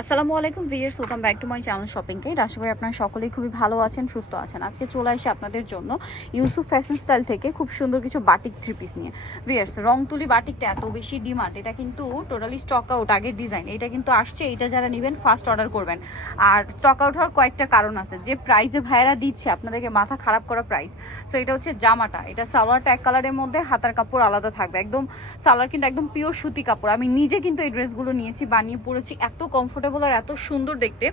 আসসালামু আলাইকুম viewers, welcome back to my channel shopping guide. আশা করি আপনারা সকলেই খুবই ভালো আছেন, সুস্থ আছেন। আজকে চলে আসি আপনাদের জন্য ইউসুফ ফ্যাশন স্টাইল থেকে খুব সুন্দর কিছু বাটিক থ্রি পিস নিয়ে। ভিউয়ার্স, রং তুলি বাটিকটা এত বেশি ডিমান্ড, এটা কিন্তু টোটালি স্টক আউট আগের ডিজাইন। এটা কিন্তু আসছে, এটা যারা নেবেন ফার্স্ট অর্ডার করবেন। আর স্টক আউট হওয়ার কয়েকটা কারণ আছে, যে প্রাইসে ভাইয়েরা দিচ্ছে আপনাদেরকে মাথা খারাপ করা প্রাইস। সো এটা হচ্ছে জামাটা, এটা সালোয়ারটা এক কালারের মধ্যে, হাতার কাপড় আলাদা থাকবে। একদম সালোয়ার কিন্তু একদম পিওর সুতি কাপড়। আমি নিজে কিন্তু এই ড্রেসগুলো নিয়েছি, বানিয়ে পরেছি, এত কমফোর্টেবল আর এত সুন্দর দেখতে।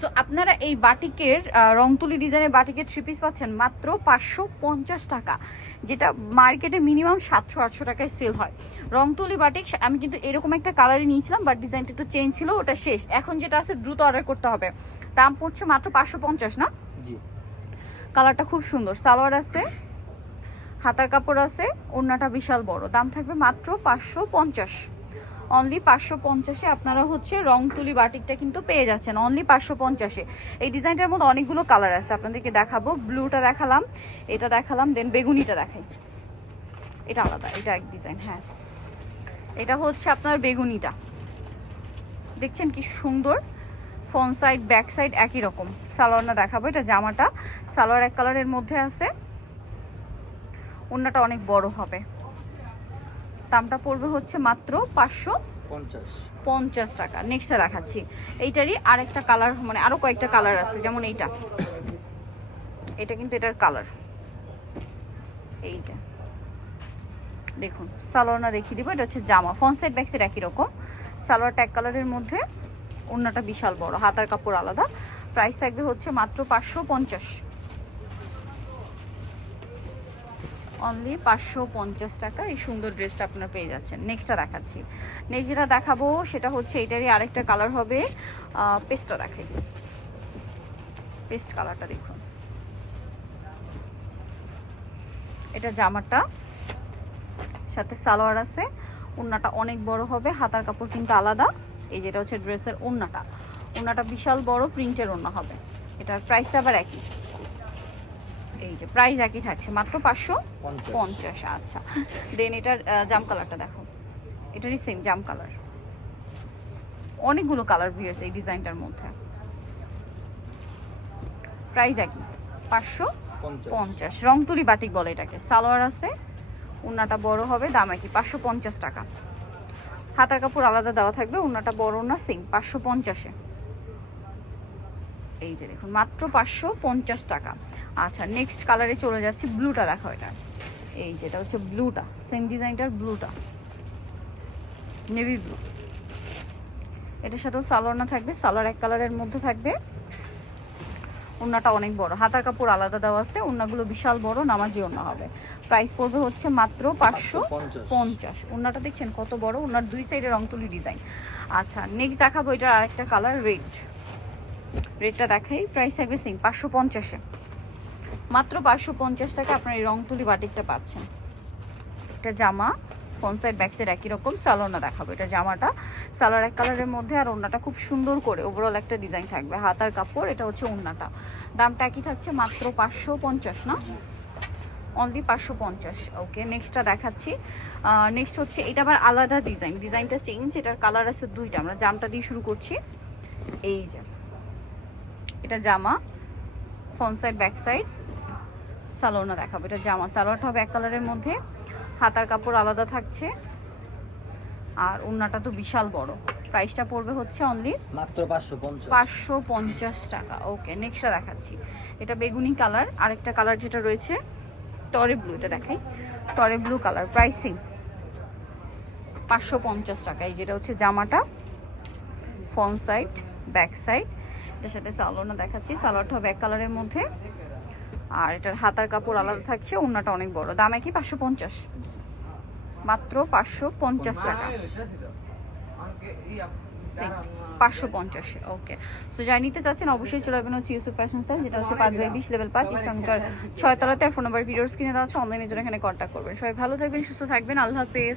সো আপনারা এই বাটিকের রংতুলি ডিজাইনের বাটিকের থ্রি পিস পাচ্ছেন মাত্র 550 টাকা, যেটা মার্কেটে মিনিমাম 700-800 টাকায় সেল হয়। রংতুলি বাটিক আমি কিন্তু এরকম একটা কালারে নিয়েছিলাম, বাট ডিজাইনটা একটু চেঞ্জ ছিল, ওটা শেষ। এখন যেটা আছে দ্রুত অর্ডার করতে হবে। দাম পড়ছে মাত্র 550 না? জি। কালারটা খুব সুন্দর, সালোয়ার আছে, হাতার কাপড় আছে, ওড়নাটা বিশাল বড়। দাম থাকবে মাত্র 550, অনলি 550-এ আপনারা হচ্ছে রং তুলি বাটিকটা কিন্তু পেয়ে যাচ্ছেন অনলি 550-এ। এই ডিজাইনটার মধ্যে অনেকগুলো কালার আছে, আপনাদেরকে দেখাবো। ব্লুটা দেখালাম, এটা দেখালাম, দেন বেগুনিটা দেখাই। এটা আলাদা, এটা এক ডিজাইন। হ্যাঁ, এটা হচ্ছে আপনার বেগুনিটা, দেখছেন কি সুন্দর। ফ্রন্ট সাইড ব্যাক সাইড একই রকম। সালোয়ারটা দেখাবো, এটা জামাটা সালোয়ার এক কালারের মধ্যে আছে, ওড়নাটা অনেক বড় হবে। দামটা পড়বে হচ্ছে মাত্র 550 টাকা। নেক্সটটা দেখাচ্ছি, এইটারই আরেকটা কালার, মানে আরো কয়েকটা কালার আছে, যেমন এইটা, এটা কিন্তু এটার কালার। এই যে দেখুন, সালোয়ারটা দেখিয়ে দিব। এটা হচ্ছে জামা, ফ্রন্ট সাইড ব্যাক সাইড একই রকম। সালোয়ারটা এক কালারের মধ্যে, ওড়নাটা বিশাল বড়, হাতার কাপড় আলাদা। প্রাইস থাকবে হচ্ছে মাত্র 550, অনলি 550 টাকা। এই সুন্দর ড্রেসটা আপনারা পেয়ে যাচ্ছেন। নেক্সটটা দেখাচ্ছি, নেক্সট যেটা দেখাবো সেটা হচ্ছে এটারই আরেকটা কালার হবে। পেস্টটা দেখাই, পেস্ট কালারটা দেখুন। এটা জামাটা, সাথে সালোয়ার আছে, ওড়নাটা অনেক বড় হবে, হাতার কাপড় কিন্তু আলাদা। এই যেটা হচ্ছে ড্রেসের ওড়নাটা, ওড়নাটা বিশাল বড় প্রিন্টের ওড়না হবে। এটার প্রাইসটা আবার একই, এই যে প্রাইস একই থাকছে মাত্র 550। আচ্ছা, দেন এটার জাম কালারটা দেখো, এটারই সেম জাম কালার। অনেকগুলো কালার ভিউয়ার্স এই ডিজাইনটার মধ্যে, প্রাইস একই 550। রংতুলি বাটিক বলে এটাকে। সালোয়ার আছে, ওড়নাটা বড় হবে, দাম একই 550 টাকা। হাতার কাপড় আলাদা দেওয়া থাকবে, ওড়নাটা বড় না সেম 550-এ। এই যে দেখুন, মাত্র 550 টাকা। আচ্ছা, নেক্সট কালারে চলে যাচ্ছি। ব্লুটা দেখো, এটা এই যেটা হচ্ছে ব্লুটা, সেম ডিজাইনটার ব্লুটা, নেভি ব্লু। এটার সাথেও সালোয়ার না থাকবে, সালোয়ার এক কালারের মধ্যে থাকবে, ওড়নাটা অনেক বড়, হাতার কাপড় আলাদা দেওয়া আছে, ওড়নাগুলো বিশাল বড়, নামাজি ওড়না হবে। প্রাইস পড়বে হচ্ছে মাত্র 550। ওড়নাটা দেখছেন কত বড়, ওড়নার দুই সাইডে রংতুলি ডিজাইন। আচ্ছা, নেক্সট দেখাবো এটার আরেকটা কালার, রেড। রেডটা দেখাই, প্রাইস থাকবে সেম 550-এ। মাত্র 550 টাকা আপনার এই রংতুলি বাটিকটা পাচ্ছেন। এটা জামা, ফ্রন্ট সাইড ব্যাক সাইড একই রকম। সালোয়ারটা দেখাবো, এটা জামাটা সালোয়ার এক কালারের মধ্যে, আর ওড়নাটা খুব সুন্দর করে ওভারঅল একটা ডিজাইন থাকবে, হাতার কাপড়। এটা হচ্ছে ওড়নাটা, দামটা একই থাকছে মাত্র 550 না, অনলি 550। ওকে, নেক্সটটা দেখাচ্ছি। নেক্সট হচ্ছে এটা আবার আলাদা ডিজাইন, ডিজাইনটা চেঞ্জ। এটার কালার আছে দুইটা, আমরা জামটা দিয়ে শুরু করছি। এই যে এটা জামা, ফ্রন্ট সাইড ব্যাক সাইড। সালোয়ারটা দেখাবো, এটা জামা, সালোয়ারটা হবে এক কালারের মধ্যে, হাতার কাপড় আলাদা থাকছে, আর ওড়নাটা তো বিশাল বড়। প্রাইসটা পড়বে হচ্ছে অনলি মাত্র 550 টাকা। ওকে, নেক্সটটা দেখাচ্ছি, এটা বেগুনি কালার। আরেকটা কালার যেটা রয়েছে টরে ব্লু, এটা দেখাই, টরে ব্লু কালার। প্রাইসিং 550 টাকা। এই যেটা হচ্ছে জামাটা, ফ্রন্ট সাইড ব্যাক সাইড। এটার সাথে সালোয়ারটা দেখাচ্ছি, সালোয়ারটা হবে এক কালারের মধ্যে, আর এটার হাতার কাপড় আলাদা থাকছে, ওড়নাটা অনেক বড়। দাম একই 550, মাত্র 550 টাকা, 550। ওকে, সো যাই নিতে চাচ্ছেন অবশ্যই চলে যাবেন হচ্ছে ইউসুফ ফ্যাশন স্টাইল, যেটা হচ্ছে 5/20 লেভেল 5 ইস্টার্নকার 6 তলাতে। আর ফোন নাম্বার ভিডিওর স্ক্রিনে দেওয়া আছে, অনলাইনে জন্য এখানে কন্ট্যাক্ট করবেন। সবাই ভালো থাকবেন, সুস্থ থাকবেন, আল্লাহ হাফেজ।